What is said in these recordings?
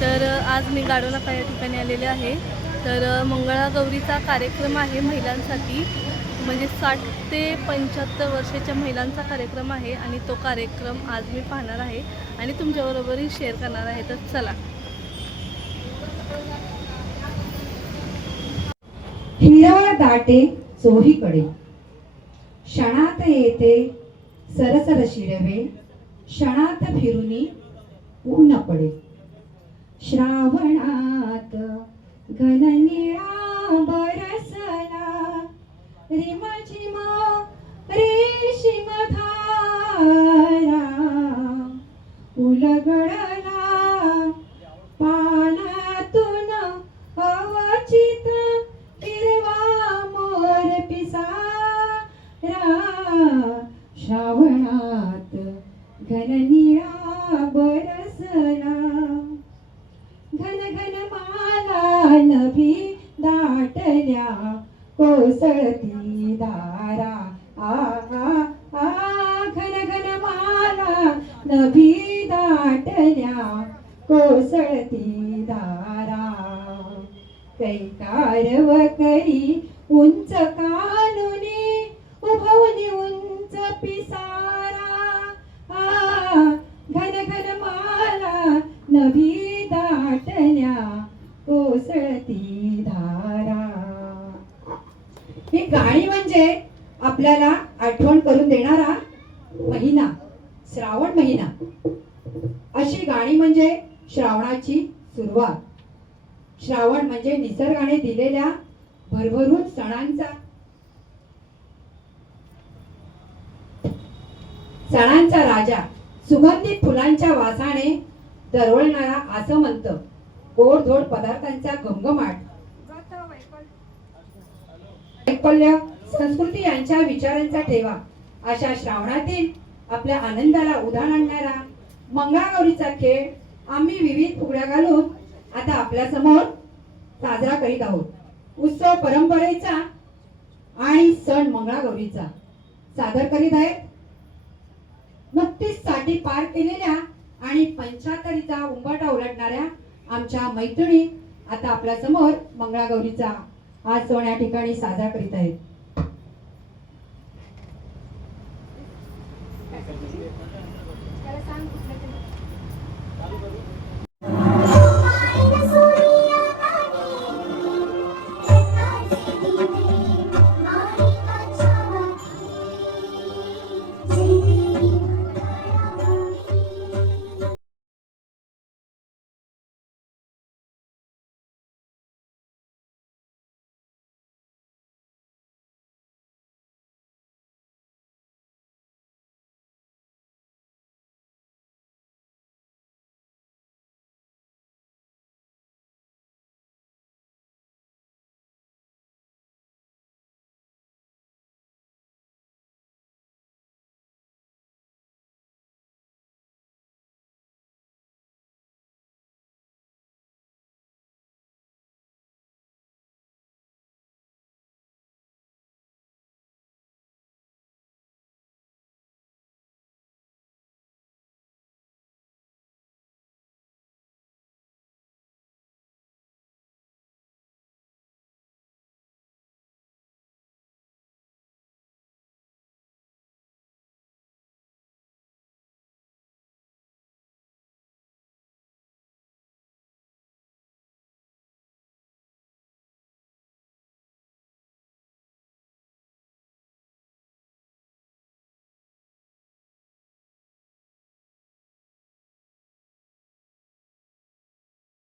तर आज मी गाडोनाका या ठिकाणी आलेले आहे। तर मंगळागौरीचा कार्यक्रम आहे महिलांसाठी, म्हणजे 60 ते 75 वर्षाच्या महिलांचा कार्यक्रम आहे आणि तो कार्यक्रम आज मी पाहणार आहे आणि तुमच्याबरोबरही शेअर करणार आहे। तर चला। हिरवळ दाटे चोहीकडे, क्षणात येते सरसर शिरवे, क्षणात फिरुनी ऊन पडे। श्रावणात घननिळा बरसला, रिमझिम रेशीम धारा, उलगडला पानातून अवचित हिरवा मोर पिसारा। श्रावणात घननिळा बरसला, घन घन माला नभी दाटल्या, कोसळती दारा। घन घन माला नभी दाटल्या, कोसळती दारा। कैकारव करी उंच कानुनी, उभवनी उंच पिसारा। घन घन माला नभी दाटल्या, कोसळती धारा। ही गाणी म्हणजे आपल्याला आठवण करून देणारा महिना, श्रावण महिना। अशी गाणी म्हणजे श्रावणाची सुरुवात। श्रावण म्हणजे निसर्गाने दिलेल्या भरभरून सणांचा राजा, सुगंधित फुलांच्या वासाने दरवळणारा आसमंत, गोडधोड पदार्थांचा घमघमाट, वैकल्य, संस्कृती यांच्या विचारांचा ठेवा, अशा श्रावणातील आपल्या आनंदाला उधाण आणणारा मंगळागौरीचा खेळ आम्ही विविध फुगड्या घालून आता आपल्या समोर साजरा करीत आहोत। उत्सव परंपरेचा आणि सण मंगळागौरीचा सादर करीत आहेत। नुकतीच साठी पार केलेल्या आणि 75चा उंबरठा उलटणाऱ्या आमच्या मैत्रिणी आता आपल्या समोर मंगळागौरीचा हा सण या ठिकाणी साजरा करीत आहेत।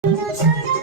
No,